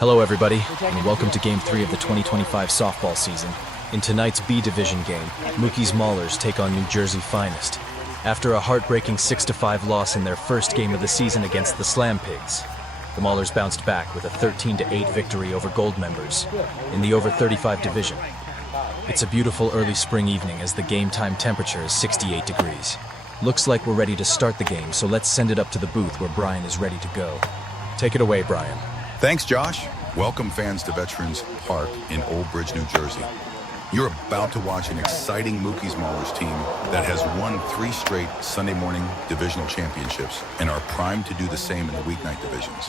Hello everybody, and welcome to Game 3 of the 2025 softball season. In tonight's B Division game, Mookie's Maulers take on New Jersey Finest. After a heartbreaking 6-5 loss in their first game of the season against the Slam Pigs, the Maulers bounced back with a 13-8 victory over Gold members in the over 35 division. It's a beautiful early spring evening as the game time temperature is 68 degrees. Looks like we're ready to start the game, so let's send it up to the booth where Brian is ready to go. Take it away, Brian. Thanks, Josh. Welcome fans to Veterans Park in Old Bridge, New Jersey. You're about to watch an exciting Mookie's Maulers team that has won 3 straight Sunday morning divisional championships and are primed to do the same in the weeknight divisions.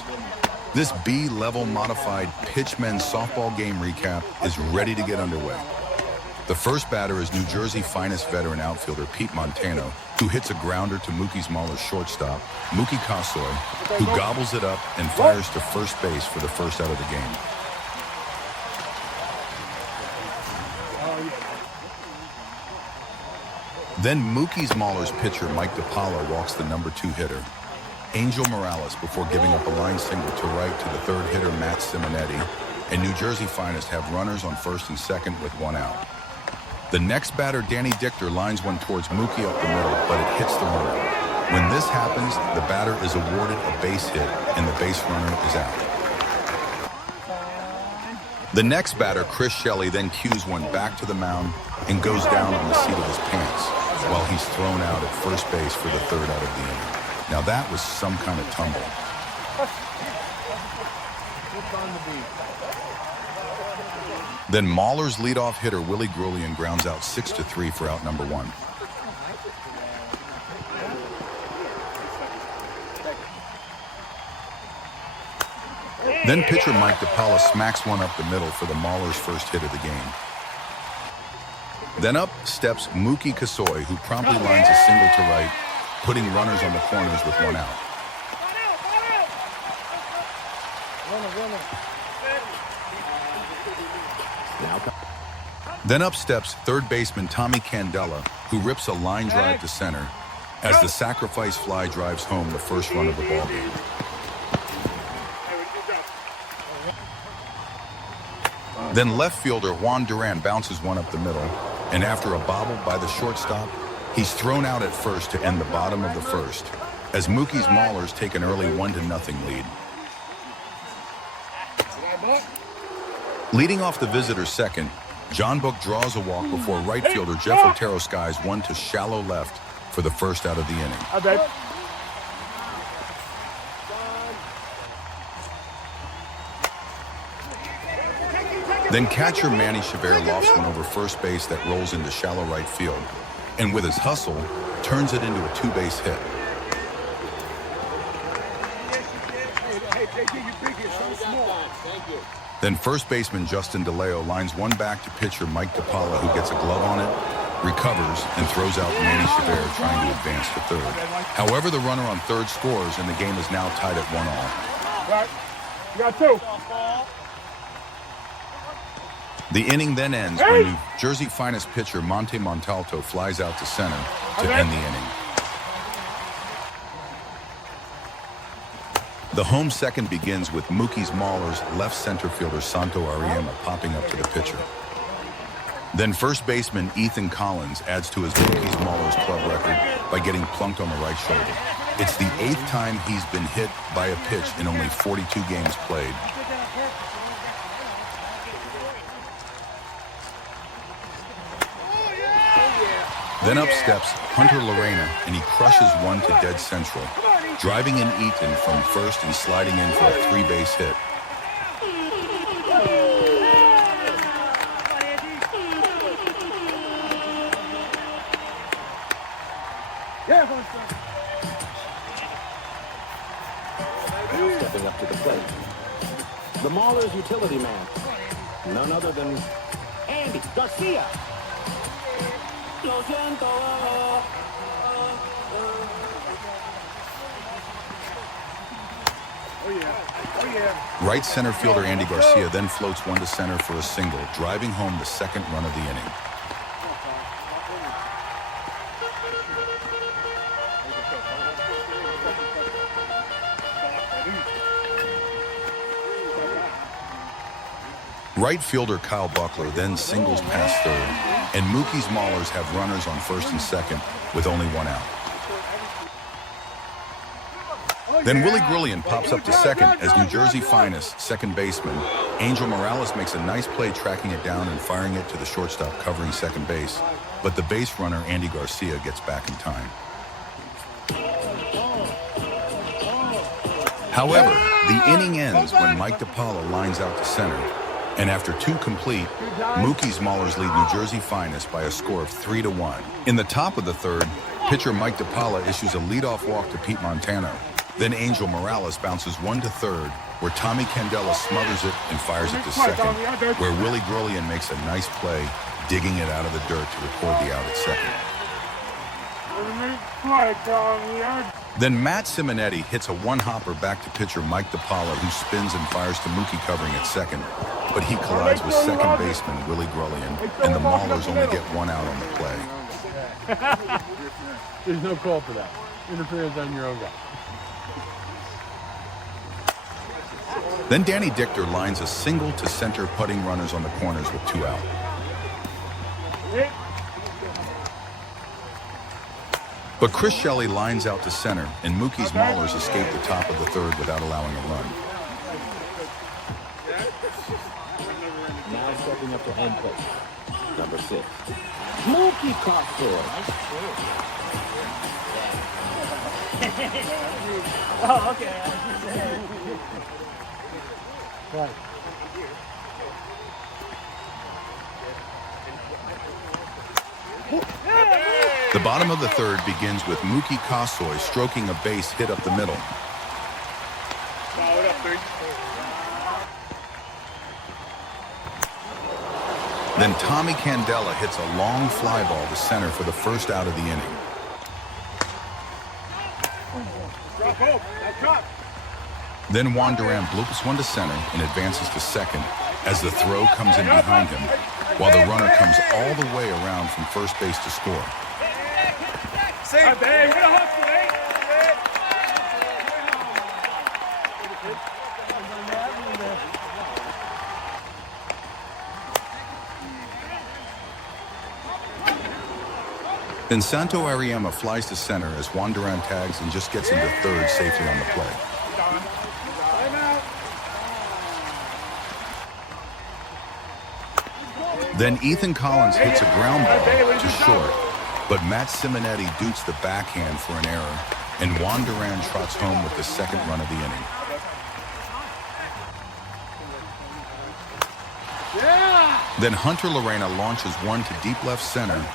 This B-level modified pitch men's softball game recap is ready to get underway. The first batter is New Jersey Finest veteran outfielder Pete Montano, who hits a grounder to Mookie's Maulers shortstop, Mookie Kasoy, who gobbles it up and fires to first base for the first out of the game. Then Mookie's Maulers pitcher Mike DiPaolo walks the number 2 hitter, Angel Morales, before giving up a line single to right to the third hitter Matt Simonetti, and New Jersey Finest have runners on first and second with 1 out. The next batter, Danny Dichter, lines one towards Mookie up the middle, but it hits the runner. When this happens, the batter is awarded a base hit, and the base runner is out. The next batter, Chris Shelley, then cues one back to the mound and goes down on the seat of his pants while he's thrown out at first base for the third out of the inning. Now that was some kind of tumble. Then Maulers leadoff hitter Willie Grullian grounds out 6-3 for out number 1. Then pitcher Mike DiPaolo smacks one up the middle for the Maulers' first hit of the game. Then up steps Mookie Kasoy, who promptly lines a single to right, putting runners on the corners with 1 out. Then up steps third baseman Tommy Candela, who rips a line drive to center as the sacrifice fly drives home the first run of the ballgame. Then left fielder Juan Duran bounces one up the middle, and after a bobble by the shortstop, he's thrown out at first to end the bottom of the first, as Mookie's Maulers take an early 1-0 lead. Leading off the visitor's second, John Book draws a walk before right fielder Jeff Otero skies one to shallow left for the first out of the inning. Then catcher Manny Chavert lofts one over first base that rolls into shallow right field, and with his hustle, turns it into a 2-base hit. Then first baseman Justin DeLeo lines one back to pitcher Mike DiPaolo, who gets a glove on it, recovers, and throws out Manny Chavert, trying to advance to third. However, the runner on third scores, and the game is now tied at 1-1. You got 2. The inning then ends when New Jersey Finest pitcher Monte Montalto flies out to center to end the inning. The home second begins with Mookie's Maulers left center fielder Santo Ariema popping up to the pitcher. Then first baseman Ethan Collins adds to his Mookie's Maulers club record by getting plunked on the right shoulder. It's the 8th time he's been hit by a pitch in only 42 games played. Then up steps Hunter Lorena, and he crushes one to dead central, driving in Eaton from first and sliding in for a 3-base hit. Stepping up to the plate, the Maulers utility man, none other than Andy Garcia. Right center fielder Andy Garcia then floats one to center for a single, driving home the second run of the inning. Right fielder Kyle Buckler then singles past third, and Mookie's Maulers have runners on first and second with only one out. Then Willie Grillian pops up to second as New Jersey finest second baseman Angel Morales makes a nice play tracking it down and firing it to the shortstop covering second base, but the base runner Andy Garcia gets back in time. However, the inning ends when Mike DiPaolo lines out to center, and after 2 complete, Mookie's Maulers lead New Jersey finest by a score of 3-1. In the top of the third, pitcher Mike DiPaolo issues a leadoff walk to Pete Montano. Then Angel Morales bounces 1 to third, where Tommy Candela smothers it and fires it to second, where Willie Grillian makes a nice play, digging it out of the dirt to record the out at second. Then Matt Simonetti hits a one-hopper back to pitcher Mike DiPaolo, who spins and fires to Mookie covering at second, but he collides with second baseman Willie Grillian, and the Maulers only get 1 out on the play. There's no call for that. Interference on your own guy. Then Danny Dichter lines a single to center, putting runners on the corners with 2 out. But Chris Shelley lines out to center, and Mookie's Maulers escape the top of the third without allowing a run. Now stepping up to home plate. Number 6. Mookie Cocktail. Oh, okay. Right. The bottom of the third begins with Mookie Kasoy stroking a base hit up the middle. Then Tommy Candela hits a long fly ball to center for the first out of the inning. Then Juan Duran bloops 1 to center and advances to second as the throw comes in behind him, while the runner comes all the way around from first base to score. Then Santo Ariema flies to center as Juan Duran tags and just gets into third safely on the play. Then Ethan Collins hits a ground ball to short, but Matt Simonetti dukes the backhand for an error, and Juan Duran trots home with the second run of the inning. Then Hunter Lorena launches 1 to deep left center,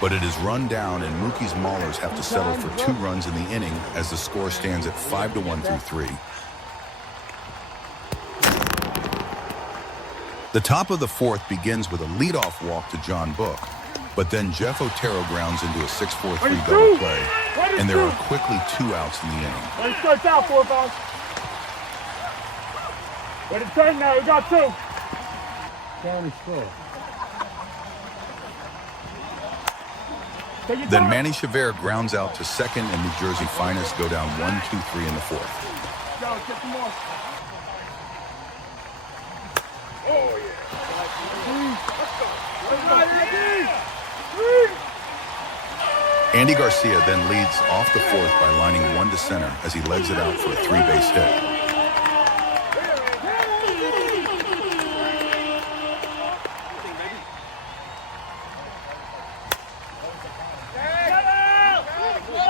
but it is run down, and Mookie's Maulers have to settle for 2 runs in the inning as the score stands at 5-1 through 3. The top of the fourth begins with a leadoff walk to John Book, but then Jeff Otero grounds into a 6-4-3 double play, and there are quickly 2 outs in the inning. Ready to start out, 4 balls. Ready to turn now, we got 2. Down slow. Then Manny Chavert grounds out to second, and New Jersey finest go down 1-2-3 in the fourth. Go, get some more. Andy Garcia then leads off the fourth by lining 1 to center as he legs it out for a 3-base hit.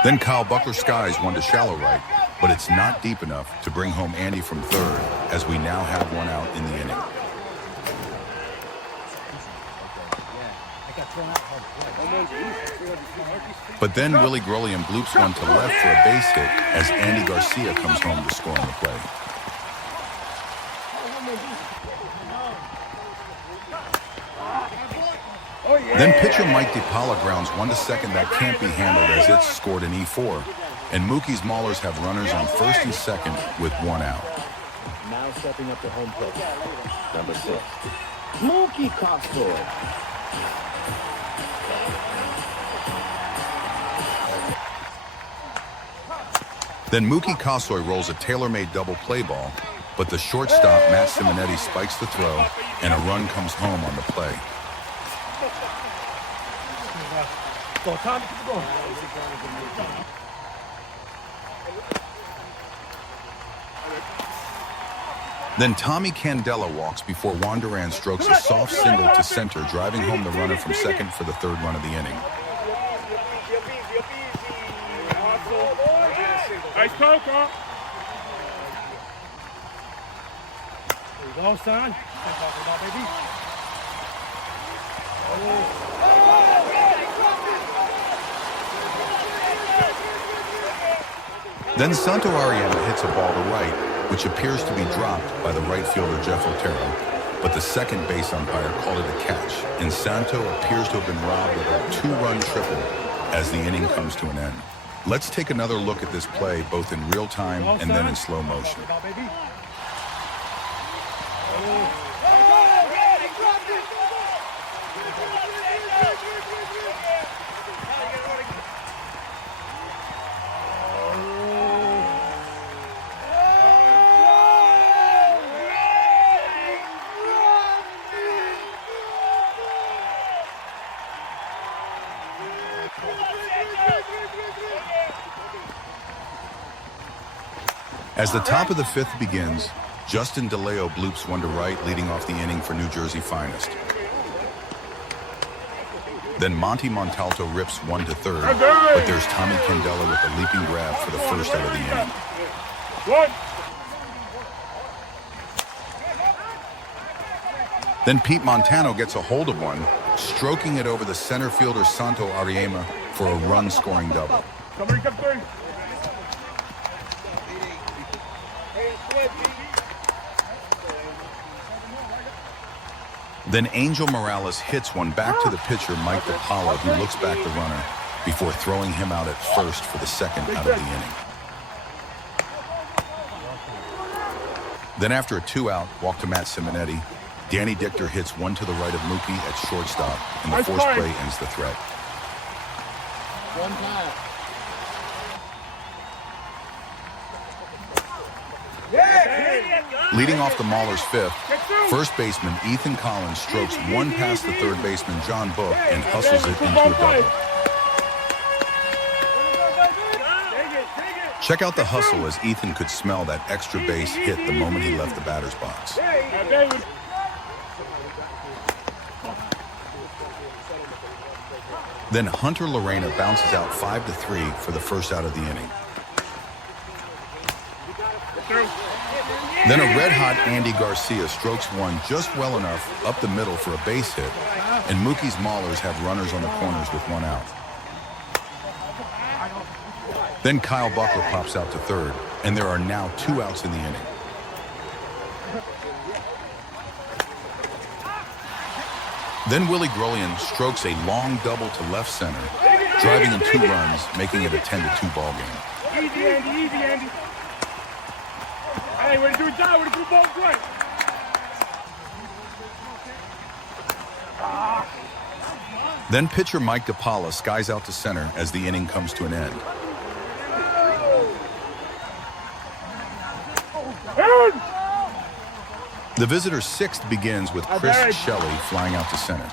Then Kyle Buckler skies 1 to shallow right, but it's not deep enough to bring home Andy from third as we now have 1 out in the inning. But then Willie Grillian bloops 1 to left for a base hit as Andy Garcia comes home to score on the play. Then pitcher Mike DiPaolo grounds 1 to second that can't be handled as it's scored an E4, and Mookie's Maulers have runners on first and second with 1 out. Now stepping up to home plate. Number 6. Mookie Cocktail. Then Mookie Kasoy rolls a tailor-made double play ball, but the shortstop, Matt Simonetti, spikes the throw, and a run comes home on the play. Go, Tom, keep going. Then Tommy Candela walks before Juan Duran strokes a soft single to center, driving home the runner from second for the third run of the inning. Nice poker. There you go, son. Baby. Then Santo Ariema hits a ball to right, which appears to be dropped by the right fielder Jeff Otero, but the second base umpire called it a catch, and Santo appears to have been robbed of a two-run triple as the inning comes to an end. Let's take another look at this play, both in real time and then in slow motion. As the top of the fifth begins, Justin DeLeo bloops one to right, leading off the inning for New Jersey Finest. Then Monty Montalto rips one to third, but there's Tommy Candela with a leaping grab for the first out of the inning. Then Pete Montano gets a hold of one, stroking it over the center fielder Santo Ariema for a run-scoring double. Then Angel Morales hits one back to the pitcher Mike DiPaolo, who looks back the runner before throwing him out at first for the second out of the inning. Then after a two-out walk to Matt Simonetti, Danny Dichter hits one to the right of Mookie at shortstop, and the force play ends the threat. One time. Leading off the Maulers' fifth, first baseman Ethan Collins strokes one past the third baseman John Book and hustles it into a double. Check out the hustle as Ethan could smell that extra base hit the moment he left the batter's box. Then Hunter Lorena bounces out 5-3 for the first out of the inning. Then a red-hot Andy Garcia strokes one just well enough up the middle for a base hit, and Mookie's Maulers have runners on the corners with one out. Then Kyle Buckler pops out to third, and there are now two outs in the inning. Then Willie Grolian strokes a long double to left center, driving in two runs, making it a 10-2 ball game. Easy, Andy, easy, Andy. Hey, way to do it, John. Way to do ball right. Then pitcher Mike DiPaolo skies out to center as the inning comes to an end. The visitor's sixth begins with Chris Shelley flying out to center.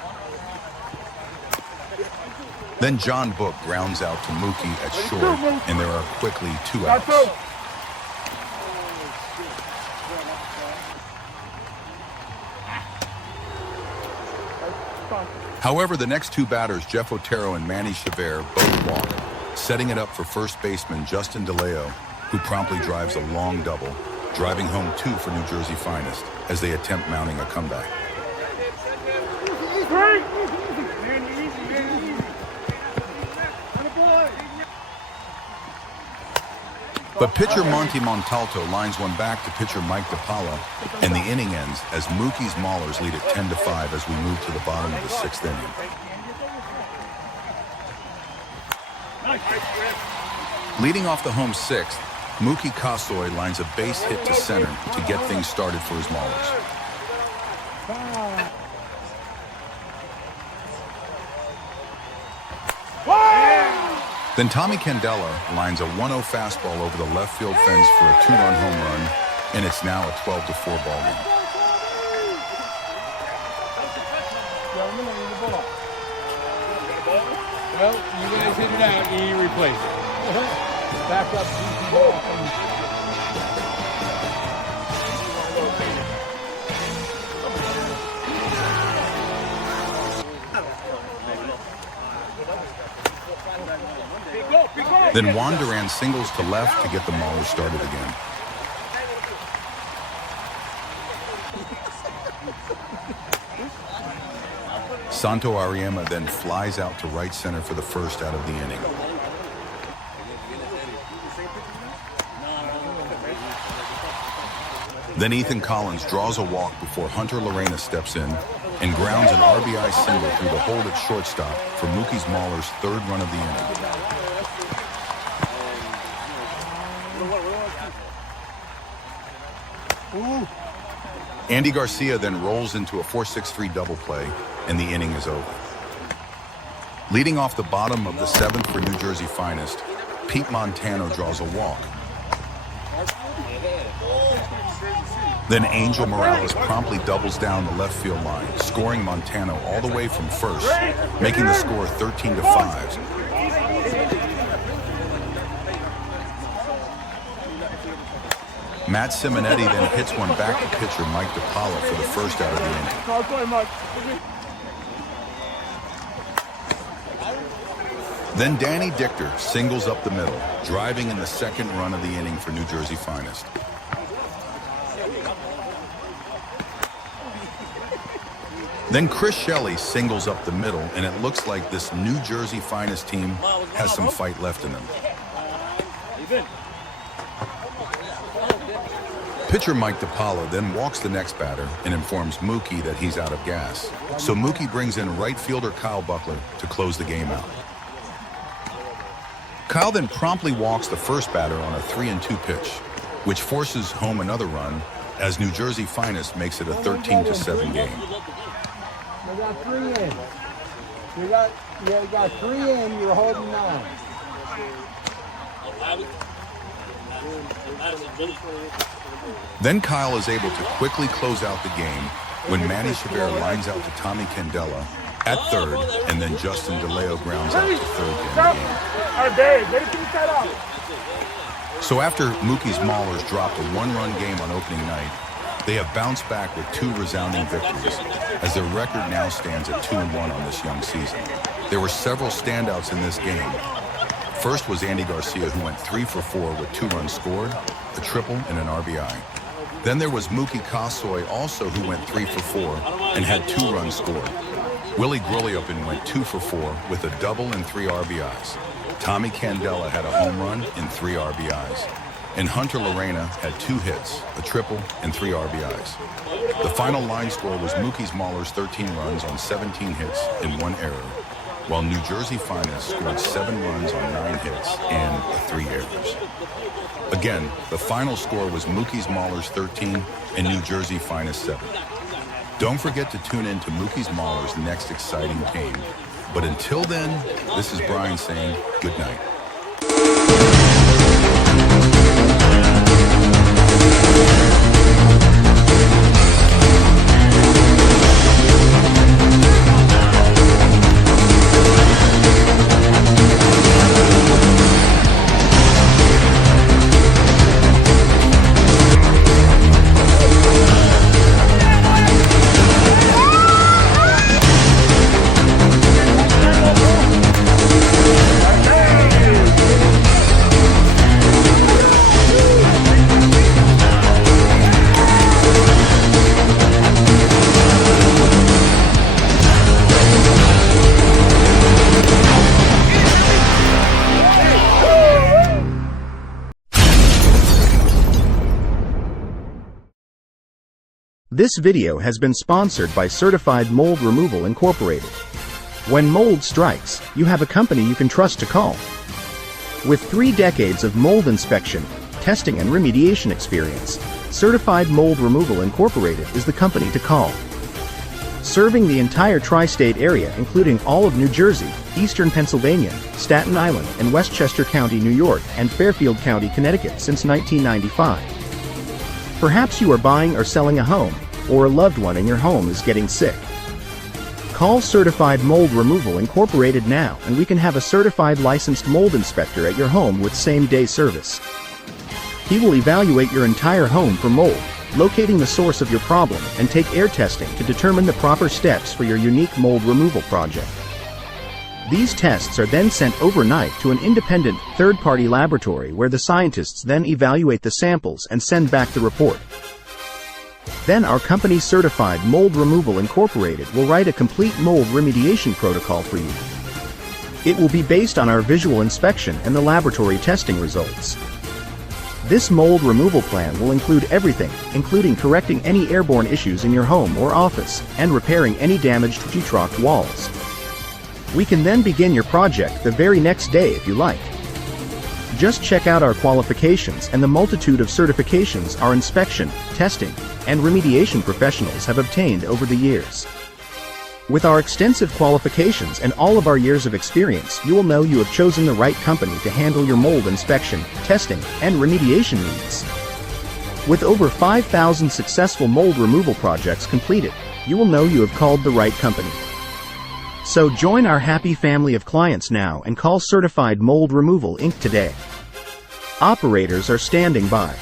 Then John Book grounds out to Mookie at short, and there are quickly two outs. However, the next two batters, Jeff Otero and Manny Chavert, both walk, setting it up for first baseman Justin DeLeo, who promptly drives a long double, driving home two for New Jersey Finest as they attempt mounting a comeback. But pitcher Monty Montalto lines one back to pitcher Mike DiPaolo, and the inning ends as Mookie's Maulers lead at 10-5 as we move to the bottom of the sixth inning. Leading off the home sixth, Mookie Kasoy lines a base hit to center to get things started for his Maulers. Then Tommy Candela lines a 1-0 fastball over the left field fence for a two-run home run, and it's now a 12-4 ball game. Well, you guys hit it out, you replace it. Back up, DC ball. Then Juan Duran singles to left to get the Maulers started again. Santo Ariema then flies out to right center for the first out of the inning. Then Ethan Collins draws a walk before Hunter Lorena steps in and grounds an RBI single through the hold at shortstop for Mookie's Maulers' third run of the inning. Andy Garcia then rolls into a 4-6-3 double play, and the inning is over. Leading off the bottom of the seventh for New Jersey Finest, Pete Montano draws a walk. Then Angel Morales promptly doubles down the left field line, scoring Montano all the way from first, making the score 13-5. Matt Simonetti then hits one back to pitcher Mike DiPaolo for the first out of the inning. Then Danny Dichter singles up the middle, driving in the second run of the inning for New Jersey Finest. Then Chris Shelley singles up the middle, and it looks like this New Jersey Finest team has some fight left in them. Pitcher Mike DiPaolo then walks the next batter and informs Mookie that he's out of gas. So Mookie brings in right fielder Kyle Buckler to close the game out. Kyle then promptly walks the first batter on a 3-2 pitch, which forces home another run as New Jersey Finest makes it a 13-7 game. You got 3 in. You got 3 in, you're holding 9. Then Kyle is able to quickly close out the game when Manny Chavera lines out to Tommy Candela at third, and then Justin DeLeo grounds out to third in the game. So after Mookie's Maulers dropped a 1-run game on opening night, they have bounced back with 2 resounding victories, as their record now stands at 2-1 on this young season. There were several standouts in this game. First was Andy Garcia, who went 3 for 4 with 2 runs scored, a triple, and an RBI. Then there was Mookie Kasoy, also, who went 3 for 4 and had 2 runs scored. Willie Groliopin went 2 for 4 with a double and 3 RBIs. Tommy Candela had a home run and 3 RBIs. And Hunter Lorena had 2 hits, a triple, and 3 RBIs. The final line score was Mookie's Maulers 13 runs on 17 hits and 1 error, while New Jersey Finest scored 7 runs on 9 hits and 3 errors. Again, the final score was Mookie's Maulers 13 and New Jersey Finest 7. Don't forget to tune in to Mookie's Maulers' next exciting game. But until then, this is Brian saying good night. This video has been sponsored by Certified Mold Removal Incorporated. When mold strikes, you have a company you can trust to call. With 3 decades of mold inspection, testing and remediation experience, Certified Mold Removal Incorporated is the company to call. Serving the entire tri-state area including all of New Jersey, Eastern Pennsylvania, Staten Island, and Westchester County, New York, and Fairfield County, Connecticut since 1995. Perhaps you are buying or selling a home, or a loved one in your home is getting sick. Call Certified Mold Removal Incorporated now and we can have a certified licensed mold inspector at your home with same-day service. He will evaluate your entire home for mold, locating the source of your problem, and take air testing to determine the proper steps for your unique mold removal project. These tests are then sent overnight to an independent, third-party laboratory where the scientists then evaluate the samples and send back the report. Then our company Certified Mold Removal Incorporated will write a complete mold remediation protocol for you. It will be based on our visual inspection and the laboratory testing results. This mold removal plan will include everything, including correcting any airborne issues in your home or office, and repairing any damaged sheetrock walls. We can then begin your project the very next day if you like. Just check out our qualifications and the multitude of certifications our inspection, testing, and remediation professionals have obtained over the years. With our extensive qualifications and all of our years of experience, you will know you have chosen the right company to handle your mold inspection, testing, and remediation needs. With over 5,000 successful mold removal projects completed, you will know you have called the right company. So join our happy family of clients now and call Certified Mold Removal Inc. today. Operators are standing by.